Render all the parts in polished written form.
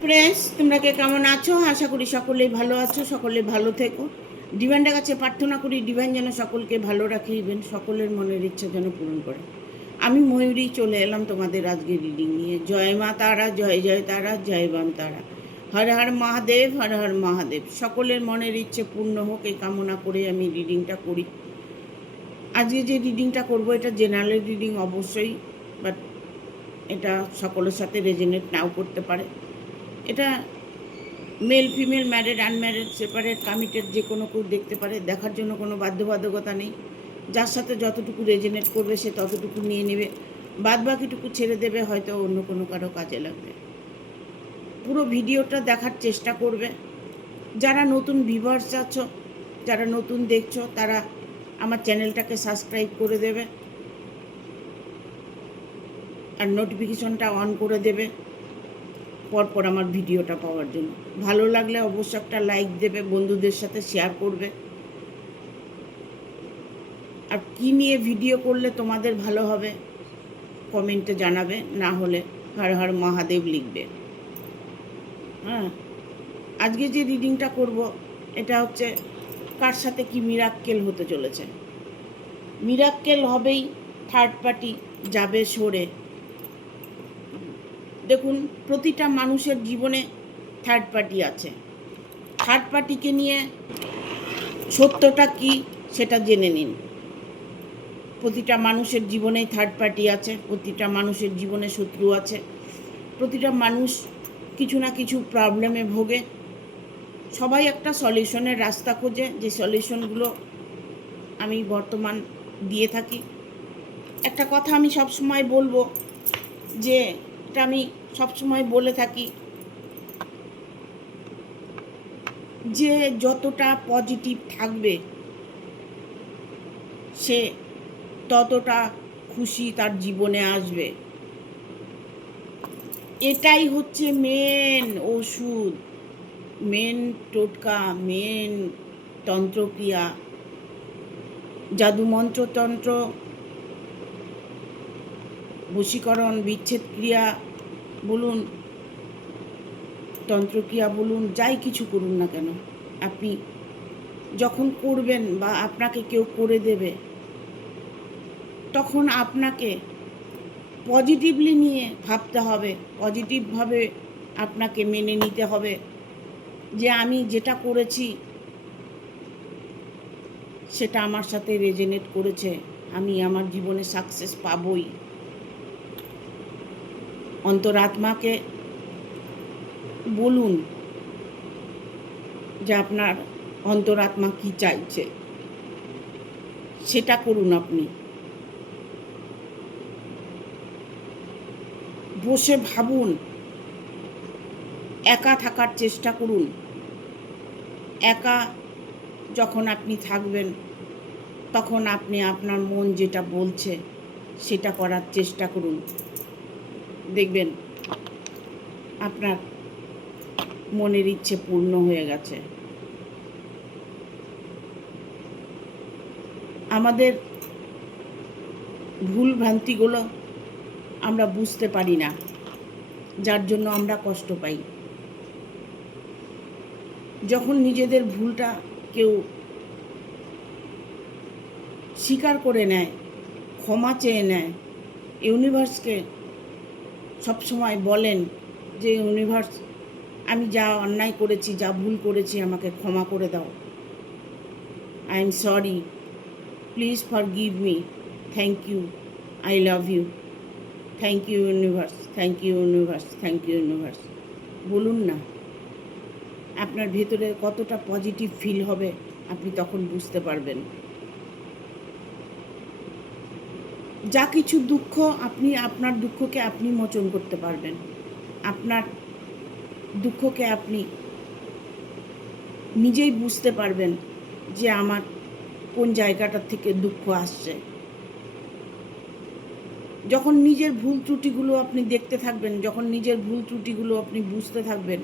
Friends, তোমরা কে কেমন আছো? আশা করি সকলেই ভালো আছো, সকলে ভালো থেকো। ডিভাইনের কাছে প্রার্থনা করি ডিভাইন যেন সকলকে ভালো রাখে, ইভেন সকলের মনের ইচ্ছা যেন পূরণ করে। আমি ময়ূরী চলে এলাম তোমাদের আজকে রিডিং নিয়ে। জয় মা তারা, জয় জয় তারা, জয় বাম তারা। হর হর মহাদেব, হর হর মহাদেব। সকলের মনের ইচ্ছে পূর্ণ হোক এই কামনা করে আমি রিডিংটা করি। আজকে যে রিডিংটা করব এটা জেনারেল রিডিং অবশ্যই, বাট এটা সকলের সাথে রেজোনেট নাও করতে পারে। এটা male female, married unmarried, separate committed, যে কোনো কেউ দেখতে পারে। দেখার জন্য কোনো বাধ্যবাধকতা নেই। যার সাথে যতটুকু রেজোনেট করবে সে ততটুকু নিয়ে নেবে, বাদ বাকিটুকু ছেড়ে দেবে, হয়তো অন্য কোনো কারো কাজে লাগবে। পুরো ভিডিওটা দেখার চেষ্টা করবে। যারা নতুন ভিউয়ার্স আছো, যারা নতুন দেখছো, তারা আমার চ্যানেলটাকে সাবস্ক্রাইব করে দেবে আর নোটিফিকেশনটা অন করে দেবে পরপর আমার ভিডিওটা পাওয়ার জন্য। ভালো লাগলে অবশ্যই একটা লাইক দেবে, বন্ধুদের সাথে শেয়ার করবে। আর কী নিয়ে ভিডিও করলে তোমাদের ভালো হবে কমেন্টে জানাবে, না হলে হর হর মহাদেব লিখবে। হ্যাঁ, আজকে যে রিডিংটা করব এটা হচ্ছে কার সাথে কি মিরাক্কেল হতে চলেছে। মিরাক্কেল হবেই, থার্ড পার্টি যাবে সরে। দেখুন, প্রতিটা মানুষের জীবনে থার্ড পার্টি আছে। থার্ড পার্টিকে নিয়ে সত্যটা কি সেটা জেনে নিন। প্রতিটা মানুষের জীবনেই থার্ড পার্টি আছে, প্রতিটা মানুষের জীবনে শত্রু আছে, প্রতিটা মানুষ কিছু না কিছু প্রবলেমে ভোগে। সবাই একটা সলিউশনের রাস্তা খোঁজে, যে সলিউশনগুলো আমি বর্তমান দিয়ে থাকি। একটা কথা আমি সবসময় বলবো, যে এটা আমি সবসময় বলে থাকি, যে যতটা পজিটিভ থাকবে সে ততটা খুশি তার জীবনে আসবে। এটাই হচ্ছে মেন ওষুধ, মেন টোটকা, মেন তন্ত্রক্রিয়া। জাদুমন্ত্রতন্ত্র, বশীকরণ, বিচ্ছেদ ক্রিয়া বলুন, তন্ত্রক্রিয়া বলুন, যাই কিছু করুন না কেন, আপনি যখন করবেন বা আপনাকে কেউ করে দেবে, তখন আপনাকে পজিটিভলি নিয়ে ভাবতে হবে, পজিটিভভাবে আপনাকে মেনে নিতে হবে যে আমি যেটা করেছি সেটা আমার সাথে রেজোনেট করেছে, আমি আমার জীবনে সাকসেস পাবই। অন্তরাত্মাকে বলুন যে আপনার অন্তরাত্মা কি চাইছে, সেটা করুন। আপনি বসে ভাবুন, একা থাকার চেষ্টা করুন। একা যখন আপনি থাকবেন তখন আপনি আপনার মন যেটা বলছে সেটা করার চেষ্টা করুন। দেখবেন আপনার মনের ইচ্ছে পূর্ণ হয়ে গেছে। আমাদের ভুল ভ্রান্তিগুলো আমরা বুঝতে পারি না, যার জন্য আমরা কষ্ট পাই। যখন নিজেদের ভুলটা কেউ স্বীকার করে নেয়, ক্ষমা চেয়ে নেয়, ইউনিভার্সকে সবসময় বলেন যে ইউনিভার্স, আমি যা অন্যায় করেছি, যা ভুল করেছি, আমাকে ক্ষমা করে দাও। I am sorry, please forgive me, thank you, I love you, thank you universe, thank you universe, thank you universe বলুন না। আপনার ভেতরে কতটা পজিটিভ ফিল হবে আপনি তখন বুঝতে পারবেন। যা কিছু দুঃখ, আপনি আপনার দুঃখকে আপনি মোচন করতে পারবেন। আপনার দুঃখকে আপনি নিজেই বুঝতে পারবেন যে আমার কোন জায়গাটার থেকে দুঃখ আসছে। যখন নিজের ভুল ত্রুটিগুলো আপনি দেখতে থাকবেন, যখন নিজের ভুল ত্রুটিগুলো আপনি বুঝতে থাকবেন,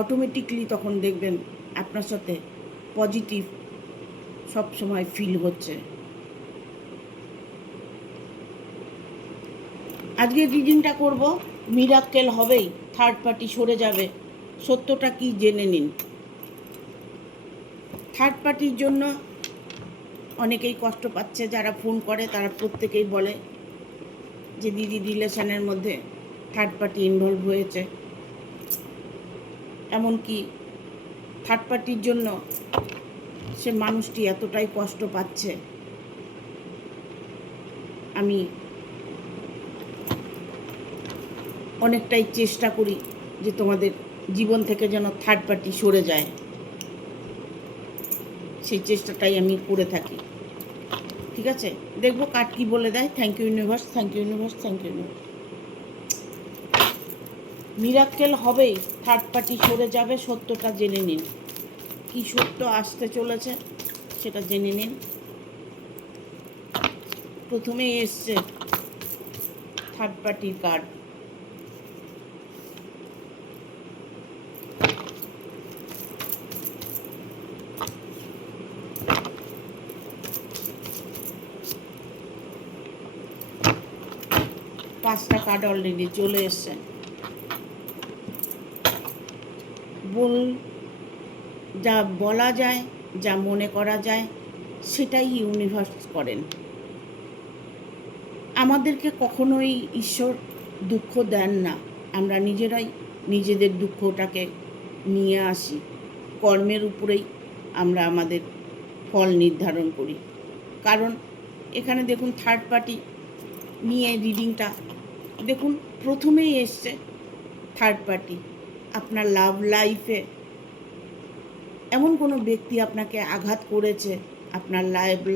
অটোমেটিকলি তখন দেখবেন আপনার সাথে পজিটিভ সব সময় ফিল হচ্ছে। আজকে রিডিংটা করব, মিরাক্কেল হবেই। থার্ড পার্টি সরে যাবে, সত্যটা কি জেনে নিন। থার্ড পার্টির জন্য অনেকেই কষ্ট পাচ্ছে, যারা ফোন করে তারা প্রত্যেকেই বলে যে দিদি রিলেশনের মধ্যে থার্ড পার্টি ইনভলভ হয়েছে। এমনকি থার্ড পার্টির জন্য সে মানুষটি এতটাই কষ্ট পাচ্ছে, আমি অনেকটাই চেষ্টা করি যে তোমাদের জীবন থেকে যেন থার্ড পার্টি সরে যায়, সেই চেষ্টাটাই আমি করে থাকি। ঠিক আছে, দেখবো কার্ড কি বলে দেয়। Thank you universe, thank you universe, thank you universe. Miracle হবেই, থার্ড পার্টি সরে যাবে, সত্যটা জেনে নিন। কি সত্য আসতে চলেছে সেটা জেনে নিন। প্রথমেই এসছে থার্ড পার্টির কার্ড। পাঁচটা কার্ড অলরেডি চলে এসছে। যা বলা যায়, যা মনে করা যায়, সেটাই ইউনিভার্স করেন। আমাদেরকে কখনোই ঈশ্বর দুঃখ দেন না, আমরা নিজেরাই নিজেদের দুঃখটাকে নিয়ে আসি। কর্মের উপরেই আমরা আমাদের ফল নির্ধারণ করি। কারণ এখানে দেখুন থার্ড পার্টি নিয়ে রিডিংটা দেখুন, প্রথমেই এসছে থার্ড পার্টি। আপনার লাভ লাইফে এমন কোনো ব্যক্তি আপনাকে আঘাত করেছে, আপনার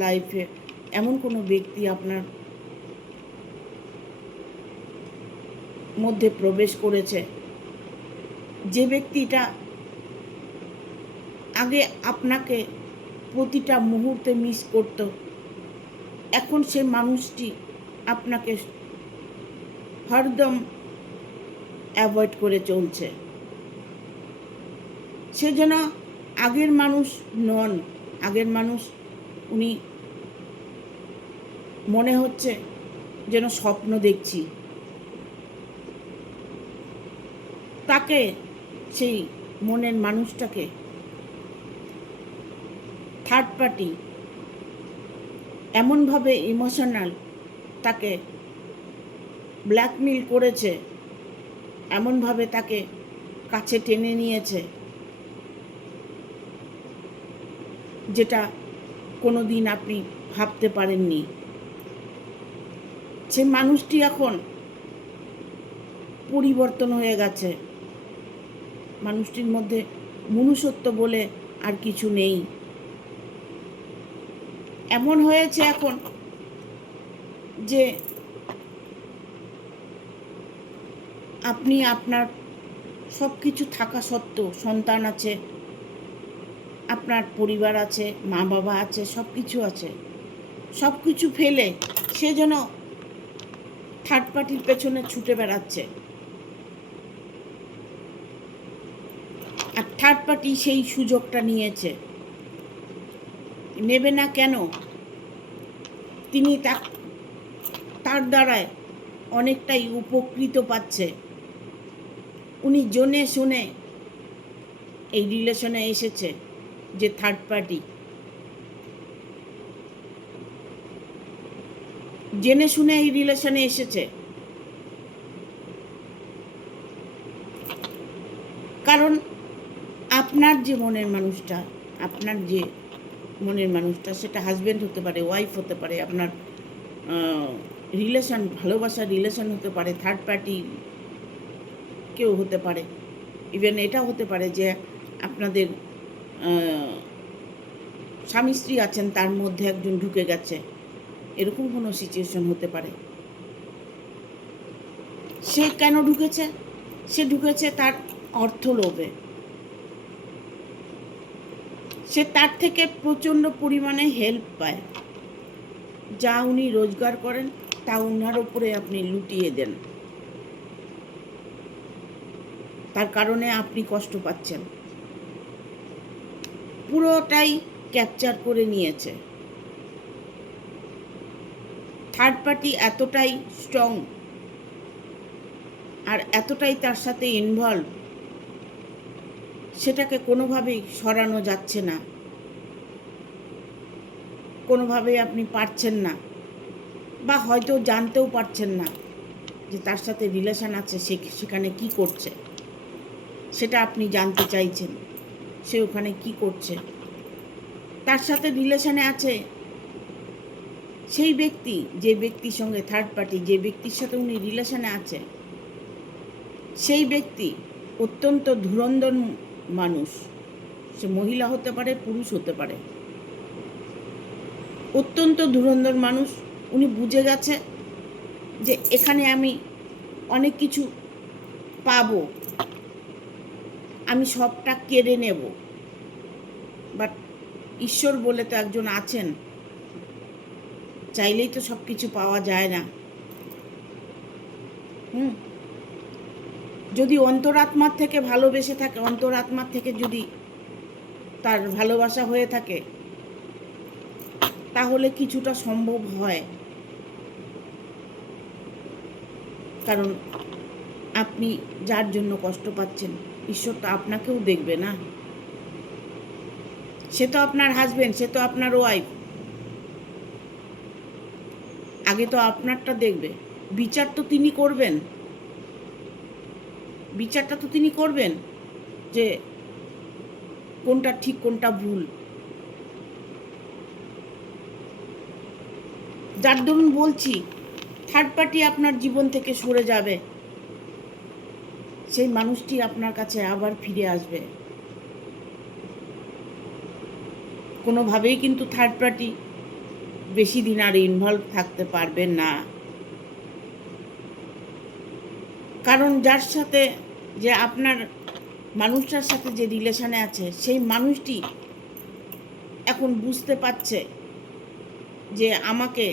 লাইফে এমন কোনো ব্যক্তি আপনার মধ্যে প্রবেশ করেছে, যে ব্যক্তিটা আগে আপনাকে প্রতিটা মুহূর্তে মিস করত, এখন সে মানুষটি আপনাকে হরদম অ্যাভয়েড করে চলছে। সে যেন আগের মানুষ নন। আগের মানুষ উনি মনে হচ্ছে যেন স্বপ্ন দেখছি। তাকে, সেই মনের মানুষটাকে থার্ড পার্টি এমনভাবে ইমোশনাল তাকে ব্ল্যাকমেল করেছে, এমনভাবে তাকে কাছে টেনে নিয়েছে, যেটা কোনো দিন আপনি ভাবতে পারেননি। সে মানুষটি এখন পরিবর্তন হয়ে গেছে। মানুষটির মধ্যে মনুষ্যত্ব বলে আর কিছু নেই। এমন হয়েছে এখন যে আপনি আপনার সব কিছু থাকা সত্ত্বেও, সন্তান আছে, আপনার পরিবার আছে, মা বাবা আছে, সব কিছু আছে, সব কিছু ফেলে সে যেন থার্ড পার্টির পেছনে ছুটে বেড়াচ্ছে। আর থার্ড পার্টি সেই সুযোগটা নিয়েছে। নেবে না কেন? তিনি তার দ্বারায় অনেকটাই উপকৃত পাচ্ছে। উনি জেনে শুনে এই রিলেশনে এসেছে, যে থার্ড পার্টি জেনে শুনে এই রিলেশনে এসেছে। কারণ আপনার যে মনের মানুষটা, আপনার যে মনের মানুষটা, সেটা হাজব্যান্ড হতে পারে, ওয়াইফ হতে পারে, আপনার রিলেশন, ভালোবাসার রিলেশন হতে পারে, থার্ড পার্টি কেউ হতে পারে। ইভেন এটা হতে পারে যে আপনাদের স্বামী স্ত্রী আছেন, তার মধ্যে একজন ঢুকে গেছে, এরকম কোনো সিচুয়েশন হতে পারে। সে কেন ঢুকেছে? সে ঢুকেছে তার অর্থ লোভে। সে তার থেকে প্রচণ্ড পরিমাণে হেল্প পায়। যা উনি রোজগার করেন তা উনার উপরে আপনি লুটিয়ে দেন, তার কারণে আপনি কষ্ট পাচ্ছেন। পুরোটাই ক্যাপচার করে নিয়েছে। থার্ড পার্টি এতটাই স্ট্রং, আর এতটাই তার সাথে ইনভলভ, সেটাকে কোনোভাবেই সরানো যাচ্ছে না, কোনোভাবেই আপনি পারছেন না, বা হয়তো জানতেও পারছেন না যে তার সাথে রিলেশন আছে, সেখানে কি করছে সেটা আপনি জানতে চাইছেন, সে ওখানে কি করছে। তার সাথে রিলেশনে আছে সেই ব্যক্তি, যে ব্যক্তির সঙ্গে থার্ড পার্টি, যে ব্যক্তির সাথে উনি রিলেশনে আছে, সেই ব্যক্তি অত্যন্ত ধুরন্ধর মানুষ। সে মহিলা হতে পারে, পুরুষ হতে পারে, অত্যন্ত ধুরন্ধর মানুষ। উনি বুঝে গেছে যে এখানে আমি অনেক কিছু পাবো, আমি সবটা কেড়ে নেব। বাট ঈশ্বর বলে তো একজন আছেন, চাইলেই তো সব কিছু পাওয়া যায় না। যদি অন্তরাত্মার থেকে ভালোবেসে থাকে, অন্তরাত্মার থেকে যদি তার ভালোবাসা হয়ে থাকে, তাহলে কিছুটা সম্ভব হয়। কারণ আপনি যার জন্য কষ্ট পাচ্ছেন, ঈশ্বর তো আপনাকেও দেখবে না। সে তো আপনার হাজবেন্ড, সে তো আপনার ওয়াইফ, আগে তো আপনারটা দেখবে। বিচার তো তিনি করবেন, বিচারটা তো তিনি করবেন যে কোনটা ঠিক কোনটা ভুল। যার দরুন বলছি থার্ড পার্টি আপনার জীবন থেকে সরে যাবে, সেই মানুষটি আপনার কাছে আবার ফিরে আসবে। কোনোভাবেই কিন্তু থার্ড পার্টি বেশি দিন আর ইনভলভ থাকতে পারবেন না। কারণ যার সাথে, যে আপনার মানুষটার সাথে যে রিলেশনে আছে, সেই মানুষটি এখন বুঝতে পারছে যে আমাকে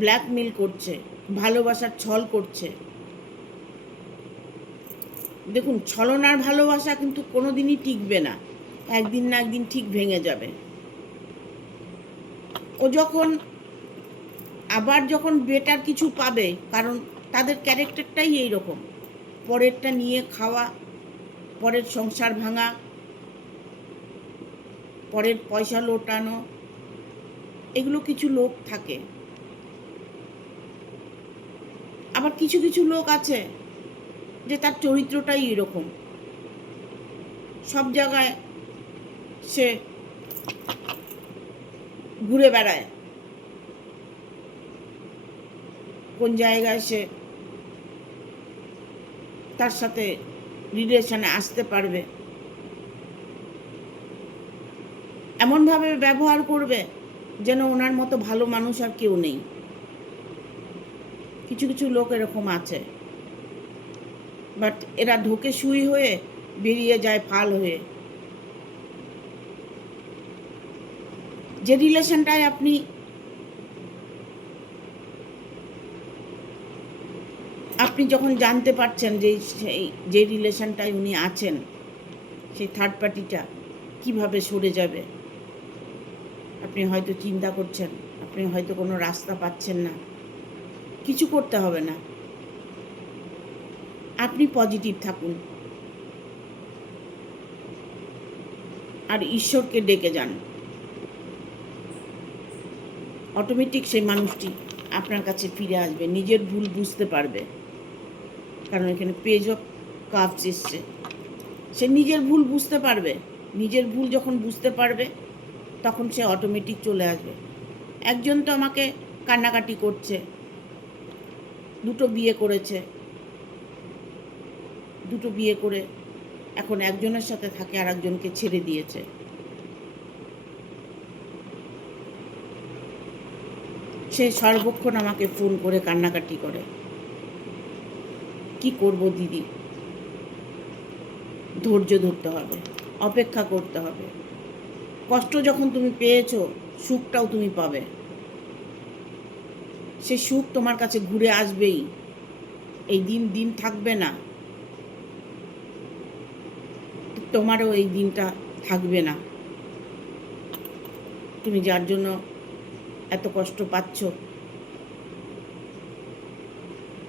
ব্ল্যাকমেল করছে, ভালোবাসার ছল করছে। দেখুন, ছলনার ভালোবাসা কিন্তু কোনোদিনই টিকবে না, একদিন না একদিন ঠিক ভেঙে যাবে। ও যখন বেটার কিছু পাবে, কারণ তাদের ক্যারেক্টারটাই এইরকম, পরেরটা নিয়ে খাওয়া, পরের সংসার ভাঙা, পরের পয়সা লোটানো, এগুলো কিছু লোক থাকে। আবার কিছু কিছু লোক আছে যে তার চরিত্রটাই এরকম, সব জায়গায় সে ঘুরে বেড়ায়, কোন জায়গায় সে তার সাথে রিলেশনে আসতে পারবে, এমনভাবে ব্যবহার করবে যেন ওনার মতো ভালো মানুষ আর কেউ নেই। কিছু কিছু লোক এরকম আছে, বাট এরা ঢোকে সুই হয়ে, বেরিয়ে যায় ফাল হয়ে। যে রিলেশনটায় আপনি যখন জানতে পারছেন যে রিলেশনটায় উনি আছেন, সেই থার্ড পার্টিটা কিভাবে সরে যাবে, আপনি হয়তো চিন্তা করছেন, আপনি হয়তো কোনো রাস্তা পাচ্ছেন না। কিছু করতে হবে না, আপনি পজিটিভ থাকুন আর ঈশ্বরকে ডেকে যান। অটোমেটিক সেই মানুষটি আপনার কাছে ফিরে আসবে, নিজের ভুল বুঝতে পারবে। কারণ এখানে পেজ অফ কাপস এসছে, সে নিজের ভুল বুঝতে পারবে। নিজের ভুল যখন বুঝতে পারবে, তখন সে অটোমেটিক চলে আসবে। একজন তো আমাকে কান্নাকাটি করছে, দুটো বিয়ে করেছে, দুটো বিয়ে করে এখন একজনের সাথে থাকে আর একজনকে ছেড়ে দিয়েছে। সে সর্বক্ষণ আমাকে ফোন করে কান্নাকাটি করে। কি করব দিদি, ধৈর্য ধরতে হবে, অপেক্ষা করতে হবে। কষ্ট যখন তুমি পেয়েছো, সুখটাও তুমি পাবে। সে সুখ তোমার কাছে ঘুরে আসবেই, এই দিন থাকবে না, তোমারও এই দিনটা থাকবে না। তুমি যার জন্য এত কষ্ট পাচ্ছ,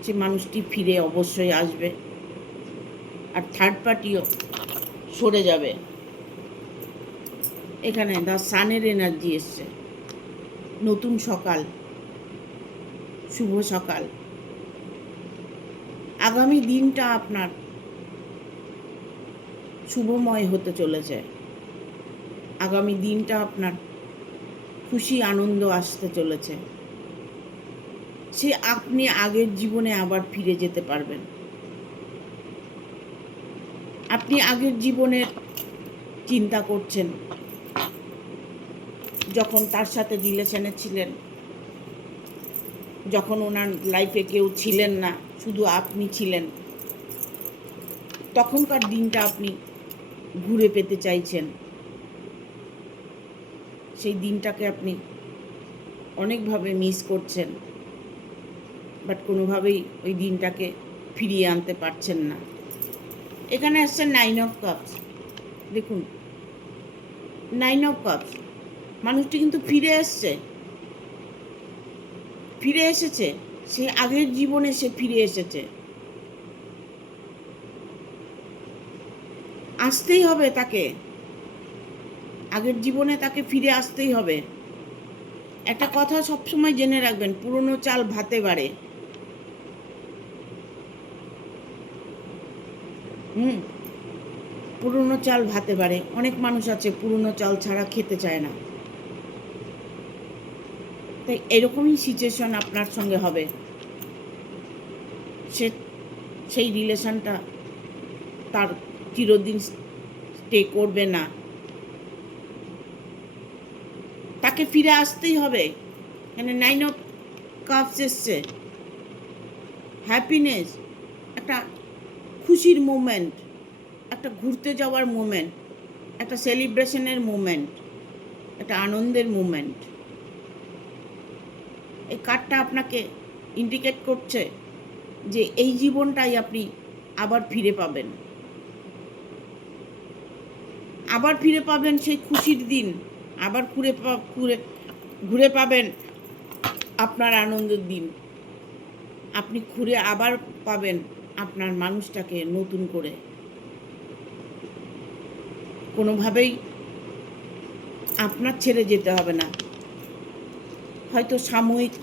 সে মানুষটি ফিরে অবশ্যই আসবে। আর থার্ড পার্টিও সরে যাবে। এখানে দ্য সানের এনার্জি এসছে, নতুন সকাল, শুভ সকাল। আগামী দিনটা আপনার শুভময় হতে চলেছে। আগামী দিনটা আপনার খুশি আনন্দ আসতে চলেছে। সে আপনি আগের জীবনে আবার ফিরে যেতে পারবেন। আপনি আগের জীবনের চিন্তা করছেন, যখন তার সাথে রিলেশনে ছিলেন, যখন ওনার লাইফে কেউ ছিলেন না, শুধু আপনি ছিলেন, তখনকার দিনটা আপনি ঘুরে পেতে চাইছেন। সেই দিনটাকে আপনি অনেকভাবে মিস করছেন, বাট কোনোভাবেই ওই দিনটাকে ফিরিয়ে আনতে পারছেন না। এখানে আসছে 9 অফ কাপস। দেখুন, 9 অফ কাপস, মানুষটি কিন্তু ফিরে এসেছে। সে আগের জীবনে সে ফিরে এসেছে। আসতেই হবে তাকে, আগের জীবনে তাকে ফিরে আসতেই হবে। একটা কথা সবসময় জেনে রাখবেন, পুরনো চাল ভাতে বাড়ে। পুরনো চাল ভাতে বাড়ে। অনেক মানুষ আছে পুরনো চাল ছাড়া খেতে চায় না। তাই এরকমই সিচুয়েশন আপনার সঙ্গে হবে। সেই রিলেশনটা তার চিরদিন স্টে করবে না। তাকে ফিরে আসতেই হবে। এখানে 9 অফ কাপস এসছে, হ্যাপিনেস, একটা খুশির মোমেন্ট, একটা ঘুরতে যাওয়ার মোমেন্ট, একটা সেলিব্রেশনের মোমেন্ট, একটা আনন্দের মোমেন্ট। এই কার্ডটা আপনাকে ইন্ডিকেট করছে যে এই জীবনটাই আপনি আবার ফিরে পাবেন। আবার ফিরে পাবেন সেই খুশির দিন। আবার ঘুরে পাবেন আপনার আনন্দের দিন। আপনি ঘুরে আবার পাবেন আপনার মানুষটাকে নতুন করে। কোনোভাবেই আপনার ছেড়ে যেতে হবে না। হয়তো সাময়িক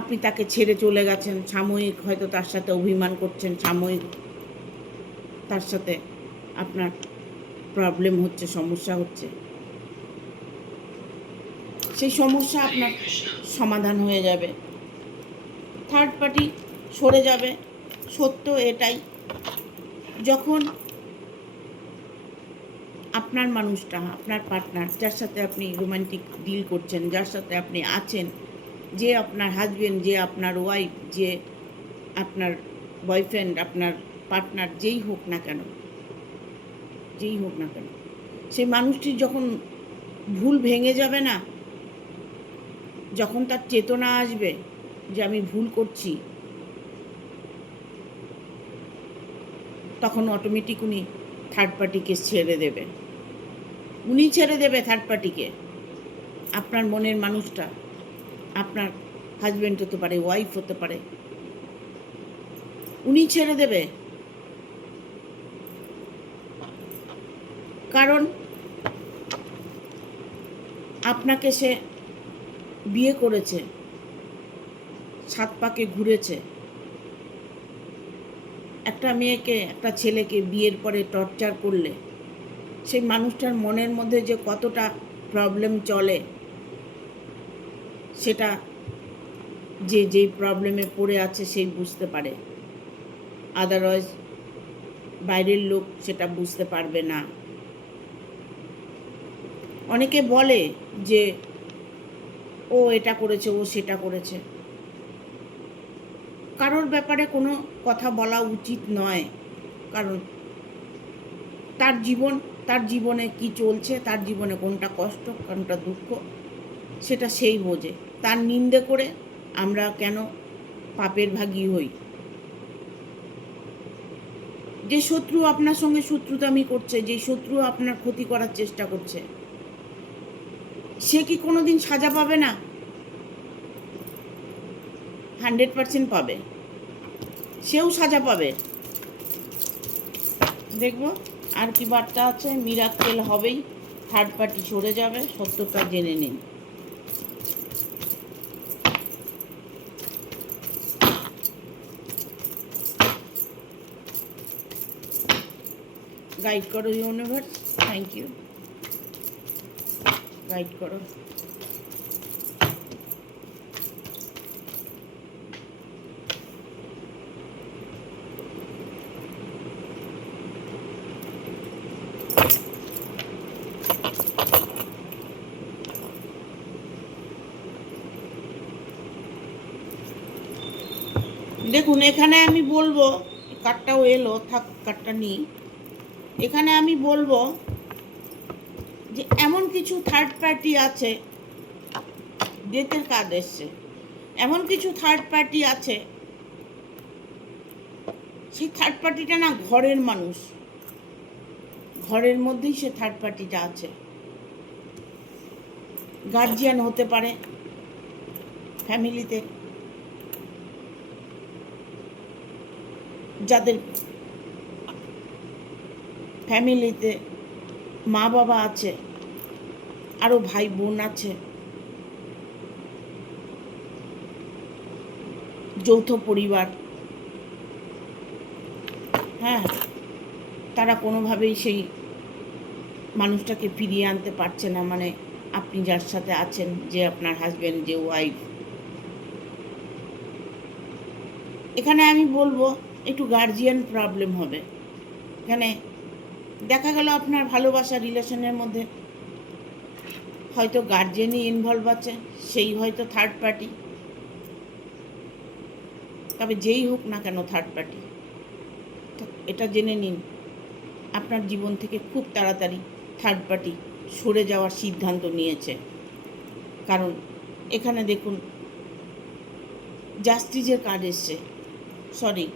আপনি তাকে ছেড়ে চলে গেছেন, সাময়িক হয়তো তার সাথে অভিমান করছেন, সাময়িক তার সাথে আপনার প্রবলেম হচ্ছে, সমস্যা হচ্ছে। সেই সমস্যা আপনার সমাধান হয়ে যাবে। থার্ড পার্টি সরে যাবে। সত্য এটাই, যখন আপনার মানুষটা, আপনার পার্টনার, যার সাথে আপনি রোমান্টিক ডিল করছেন, যার সাথে আপনি আছেন, যে আপনার হাজবেন্ড, যে আপনার ওয়াইফ, যে আপনার বয়ফ্রেন্ড, আপনার পার্টনার, যেই হোক না কেন, সেই মানুষটির যখন ভুল ভেঙে যাবে না, যখন তার চেতনা আসবে যে আমি ভুল করছি, তখন অটোমেটিক উনি থার্ড পার্টিকে ছেড়ে দেবে। থার্ড পার্টিকে। আপনার মনের মানুষটা, আপনার হাজবেন্ড হতে পারে, ওয়াইফ হতে পারে, উনি ছেড়ে দেবে। কারণ আপনাকে সে বিয়ে করেছে, 7 পাকে ঘুরেছে। একটা মেয়েকে, একটা ছেলেকে বিয়ের পরে টর্চার করলে সেই মানুষটার মনের মধ্যে যে কতটা প্রবলেম চলে, সেটা যেই প্রবলেমে পড়ে আছে সেই বুঝতে পারে। আদারওয়াইজ বাইরের লোক সেটা বুঝতে পারবে না। অনেকে বলে যে ও এটা করেছে, ও সেটা করেছে। কারোর ব্যাপারে কোনো কথা বলা উচিত নয়, কারণ তার জীবনে কি চলছে, তার জীবনে কোনটা কষ্ট, কোনটা দুঃখ, সেটা সেই বোঝে। তার নিন্দে করে আমরা কেন পাপের ভাগী হই? যে শত্রু আপনার সঙ্গে শত্রুতামি করছে, যে শত্রু আপনার ক্ষতি করার চেষ্টা করছে, সে কি কোনোদিন সাজা পাবে না? 100% পাবে, সেও সাজা পাবে। দেখবো আর কি বার্তা আছে। মিরাক্কেল হবেই, থার্ড পার্টি সরে যাবে, সত্যটা জেনে নিন। গাইড করো ইউনিভার্স, থ্যাংক ইউ, গাইড করো। দেখুন এখানে আমি বলবো, কার্ডটাও এলো, থাক কার্ডটা নিই। এখানে আমি বলবো যে এমন কিছু থার্ড পার্টি আছে, ডেথের কার্ড এসছে, এমন কিছু থার্ড পার্টি আছে, সেই থার্ড পার্টিটা না ঘরের মানুষ, ঘরের মধ্যেই সে থার্ড পার্টিটা আছে। গার্জিয়ান হতে পারে ফ্যামিলিতে, যাদের ফ্যামিলিতে মা বাবা আছে, আরও ভাই বোন আছে, যৌথ পরিবার, হ্যাঁ, তারা কোনোভাবেই সেই মানুষটাকে ফিরিয়ে আনতে পারছে না। মানে আপনি যার সাথে আছেন, যে আপনার হাজব্যান্ড, যে ওয়াইফ, এখানে আমি বলবো একটু গার্জিয়ান প্রবলেম হবে। এখানে দেখা গেল আপনার ভালোবাসা রিলেশনের মধ্যে হয়তো গার্জিয়ানই ইনভলভ আছে, সেই হয়তো থার্ড পার্টি। তবে যেই হোক না কেন থার্ড পার্টি, এটা জেনে নিন আপনার জীবন থেকে খুব তাড়াতাড়ি থার্ড পার্টি সরে যাওয়ার সিদ্ধান্ত নিয়েছে। কারণ এখানে দেখুন জাস্টিসের কার্ড এসছে, সরি,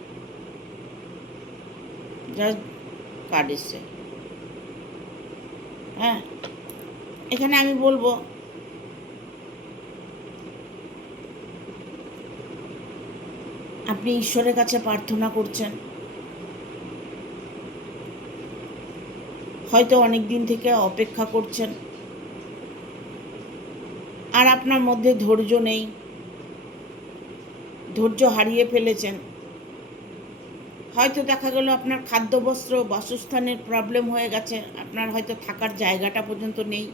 জাজ কার্ড এসছে। হ্যাঁ, এখানে আমি বলবো আপনি ঈশ্বরের কাছে প্রার্থনা করছেন, হয়তো অনেক দিন থেকে অপেক্ষা করছেন, আর আপনার মধ্যে ধৈর্য নেই, ধৈর্য হারিয়ে ফেলেছেন। হয়তো দেখা গেল আপনার খাদ্যবস্ত্র বাসস্থানের প্রবলেম হয়ে গেছে, আপনার হয়তো থাকার জায়গাটা পর্যন্ত নেই,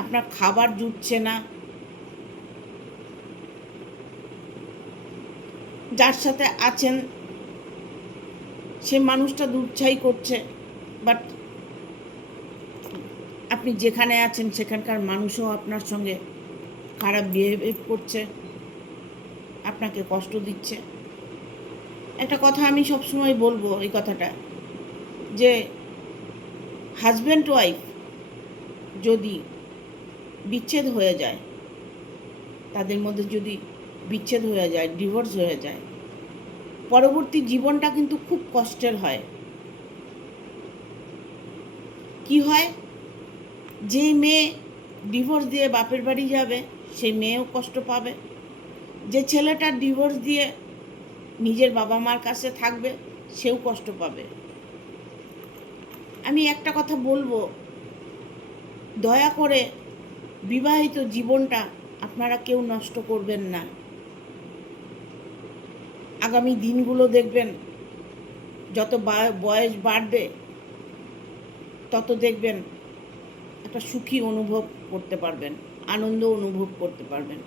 আপনার খাবার জুটছে না, যার সাথে আছেন সে মানুষটা দুচ্ছাই করছে, বাট আপনি যেখানে আছেন সেখানকার মানুষও আপনার সঙ্গে খারাপ বিহেভ করছে, আপনাকে কষ্ট দিচ্ছে। একটা কথা আমি সবসময় বলবো, এই কথাটা, যে হাজব্যান্ড ওয়াইফ যদি বিচ্ছেদ হয়ে যায়, তাদের মধ্যে যদি বিচ্ছেদ হয়ে যায়, ডিভোর্স হয়ে যায়, পরবর্তী জীবনটা কিন্তু খুব কষ্টের হয়। কি হয়, যেই মেয়ে ডিভোর্স দিয়ে বাপের বাড়ি যাবে সেই মেয়েও কষ্ট পাবে, যে ছেলেটা ডিভোর্স দিয়ে নিজের বাবা মার কাছে থাকবে সেও কষ্ট পাবে। আমি একটা কথা বলবো, দয়া করে বিবাহিত জীবনটা আপনারা কেউ নষ্ট করবেন না। আগামী দিনগুলো দেখবেন যত বয়স বাড়বে তত দেখবেন একটা সুখী অনুভব করতে পারবেন, আনন্দ অনুভব করতে পারবেন,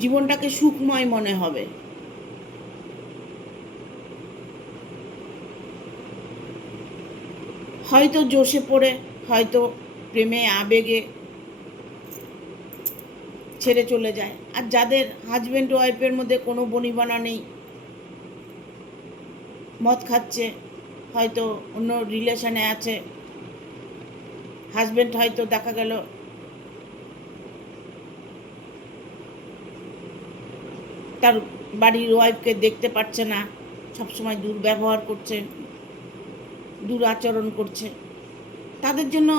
জীবনটাকে সুখময় মনে হবে। হয়তো জোশে পড়ে, হয়তো প্রেমে আবেগে ছেড়ে চলে যায়। আর যাদের হাজব্যান্ড ওয়াইফের মধ্যে কোনো বনিবনা নেই, মদ খাচ্ছে, হয়তো অন্য রিলেশনে আছে, হাজব্যান্ড হয়তো দেখা গেল তার বাড়ির ওয়াইফকে দেখতে পাচ্ছে না, সবসময় দুর্ব্যবহার করছে, দুরাচরণ করছে, তাদের জন্য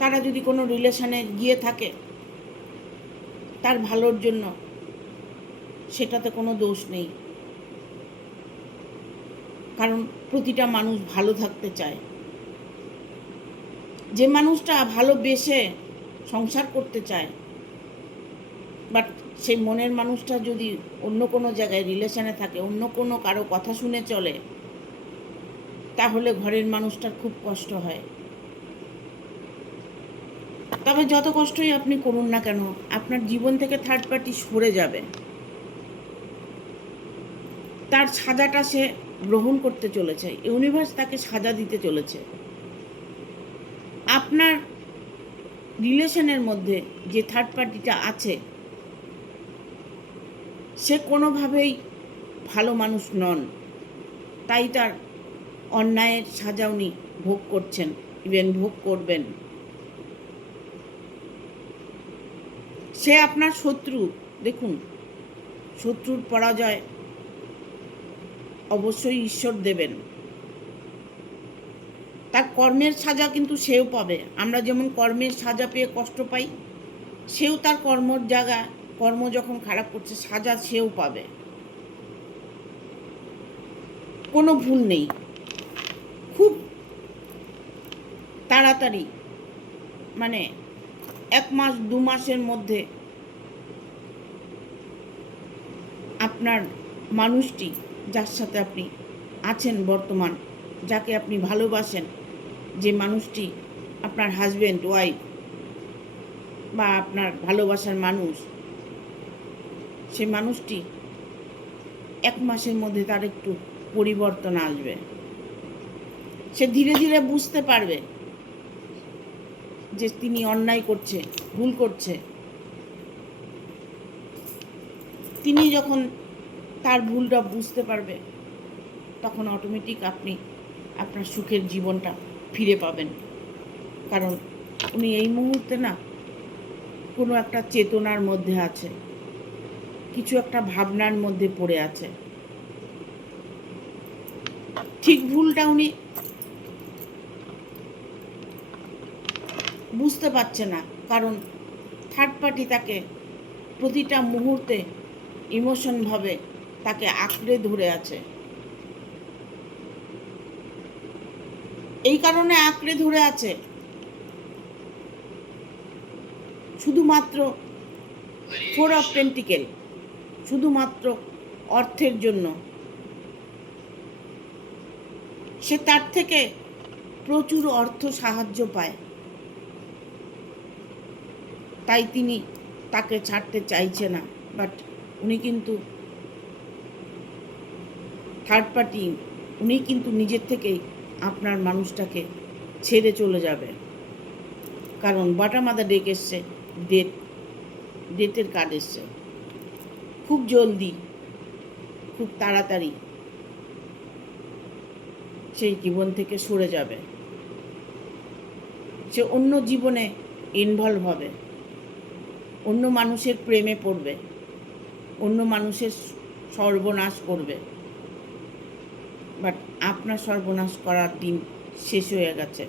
তারা যদি কোনো রিলেশনে গিয়ে থাকে, তার ভালোর জন্য, সেটাতে কোনো দোষ নেই। কারণ প্রতিটা মানুষ ভালো থাকতে চায়। যে মানুষটা ভালোবেসে সংসার করতে চায়, বাট সেই মনের মানুষটা যদি অন্য কোনো জায়গায় রিলেশনে থাকে, অন্য কোনো কারো কথা শুনে চলে, তাহলে ঘরের মানুষটার খুব কষ্ট হয়। তবে যত কষ্টই আপনি করুন না কেন, আপনার জীবন থেকে থার্ড পার্টি সরে যাবে। তার সাজাটা সে গ্রহণ করতে চলেছে, ইউনিভার্স তাকে সাজা দিতে চলেছে। আপনার রিলেশনের মধ্যে যে থার্ড পার্টিটা আছে, সে কোনোভাবেই ভালো মানুষ নন, তাই তার অন্যায়ের সাজা উনি ভোগ করছেন, ইভেন ভোগ করবেন। সে আপনার শত্রু। দেখুন, শত্রুর পরাজয় অবশ্যই ঈশ্বর দেবেন। তার কর্মের সাজা কিন্তু সেও পাবে। আমরা যেমন কর্মের সাজা পেয়ে কষ্ট পাই, সেও তার কর্ম যখন খারাপ করছে, সাজা সেও পাবে। কোনো ভুল নেই। খুব তাড়াতাড়ি, মানে 1 মাস 2 মাসের মধ্যে আপনার মানুষটি, যার সাথে আপনি আছেন বর্তমান, যাকে আপনি ভালোবাসেন, যে মানুষটি আপনার হাজব্যান্ড, ওয়াইফ বা আপনার ভালোবাসার মানুষ, সে মানুষটি 1 মাসের মধ্যে তার একটু পরিবর্তন আসবে। সে ধীরে ধীরে বুঝতে পারবে যে তিনি অন্যায় করছে, ভুল করছে। তিনি যখন তার ভুলটা বুঝতে পারবে, তখন অটোমেটিক আপনি আপনার সুখের জীবনটা ফিরে পাবেন। কারণ উনি এই মুহূর্তে না কোনো একটা চেতনার মধ্যে আছে, কিছু একটা ভাবনার মধ্যে পড়ে আছে। ঠিক ভুলটা উনি বুঝতে পারছে না, কারণ থার্ড পার্টি তাকে প্রতিটা মুহূর্তে ইমোশনভাবে তাকে আঁকড়ে ধরে আছে। এই কারণে আঁকড়ে ধরে আছে শুধুমাত্র 4 অফ পেন্টিকেল, শুধুমাত্র অর্থের জন্য। সে তার থেকে প্রচুর অর্থ সাহায্য পায়, তাই তিনি তাকে ছাড়তে চাইছে না। বাট উনি কিন্তু থার্ড পার্টি, উনি কিন্তু নিজের থেকেই আপনার মানুষটাকে ছেড়ে চলে যাবে। কারণ বটম অফ দ্য ডেক এসছে, ডেথের কার্ড এসছে। খুব জলদি, খুব তাড়াতাড়ি সেই জীবন থেকে সরে যাবে। সে অন্য জীবনে ইনভলভ হবে, অন্য মানুষের প্রেমে পড়বে, অন্য মানুষের সর্বনাশ করবে। বাট আপনার সর্বনাশ করার দিন শেষ হয়ে গেছে।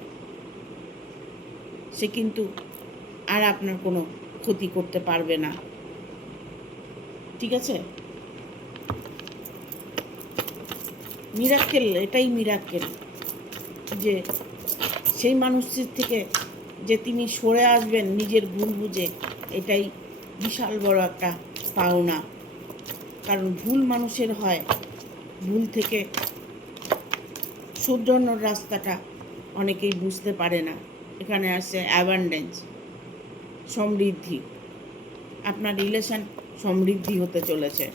সে কিন্তু আর আপনার কোনো ক্ষতি করতে পারবে না। ঠিক আছে? মিরাক্কেল, এটাই মিরাক্কেল যে সেই মানুষটির থেকে যে তিনি সরে আসবেন নিজের ভুল বুঝে, এটাই বিশাল বড় একটা পাওনা। কারণ ভুল মানুষের হয়, ভুল থেকে শুধরানোর রাস্তাটা অনেকেই বুঝতে পারে না। এখানে আসছে অ্যাবান্ডেন্স, সমৃদ্ধি। আপনার রিলেশন সমৃদ্ধি হতে চলেছে।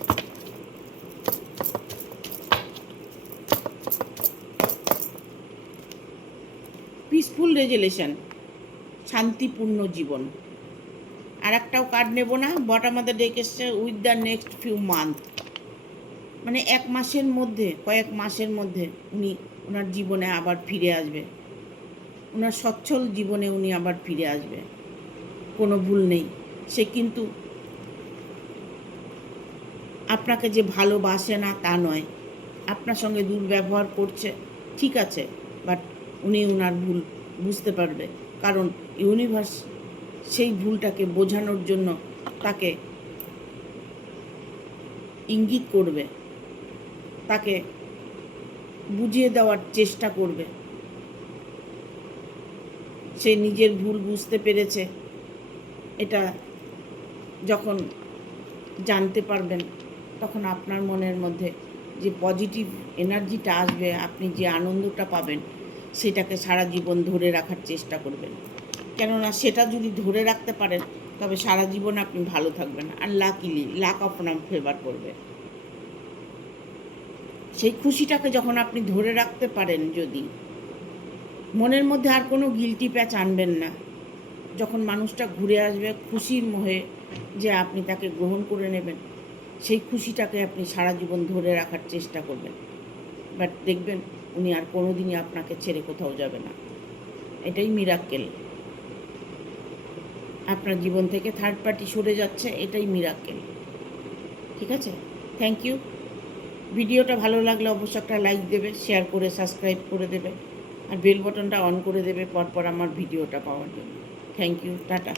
পিসফুল রেজুলেশন, শান্তিপূর্ণ জীবন। আর একটাও কার্ড নেব না, বটম অফ দ্য ডেক এসছে with the next few month. মানে 1 মাসের মধ্যে, কয়েক মাসের মধ্যে উনি ওনার জীবনে আবার ফিরে আসবে, ওনার সচ্ছল জীবনে উনি আবার ফিরে আসবে। কোনো ভুল নেই। সে কিন্তু আপনাকে যে ভালোবাসে না তা নয়, আপনার সঙ্গে দুর্ব্যবহার করছে, ঠিক আছে, বাট উনি ওনার ভুল বুঝতে পারবে। কারণ ইউনিভার্স সেই ভুলটাকে বোঝানোর জন্য তাকে ইঙ্গিত করবে, তাকে বুঝিয়ে দেওয়ার চেষ্টা করবে। সে নিজের ভুল বুঝতে পেরেছে, এটা যখন জানতে পারবেন, তখন আপনার মনের মধ্যে যে পজিটিভ এনার্জিটা আসবে, আপনি যে আনন্দটা পাবেন, সেটাকে সারা জীবন ধরে রাখার চেষ্টা করবেন। কেননা সেটা যদি ধরে রাখতে পারেন, তবে সারা জীবন আপনি ভালো থাকবেন, আর লাক আপনার ফেভার করবে। সেই খুশিটাকে যখন আপনি ধরে রাখতে পারেন, যদি মনের মধ্যে আর কোনো গিল্টি প্যাচ আনবেন না, যখন মানুষটা ঘুরে আসবে খুশির মোহে যে আপনি তাকে গ্রহণ করে নেবেন, সেই খুশিটাকে আপনি সারা জীবন ধরে রাখার চেষ্টা করবেন। বাট দেখবেন উনি আর কোনো দিনই আপনাকে ছেড়ে কোথাও যাবে না। এটাই মিরাক্কেল। আপনার জীবন থেকে থার্ড পার্টি সরে যাচ্ছে, এটাই মিরাক্কেল। ঠিক আছে, থ্যাংক ইউ। ভিডিওটা ভালো লাগলে অবশ্যই একটা লাইক দেবে, শেয়ার করে সাবস্ক্রাইব করে দেবে, আর বেল বটনটা অন করে দেবে পরপর আমার ভিডিওটা পাওয়ার জন্য। Thank you, tata.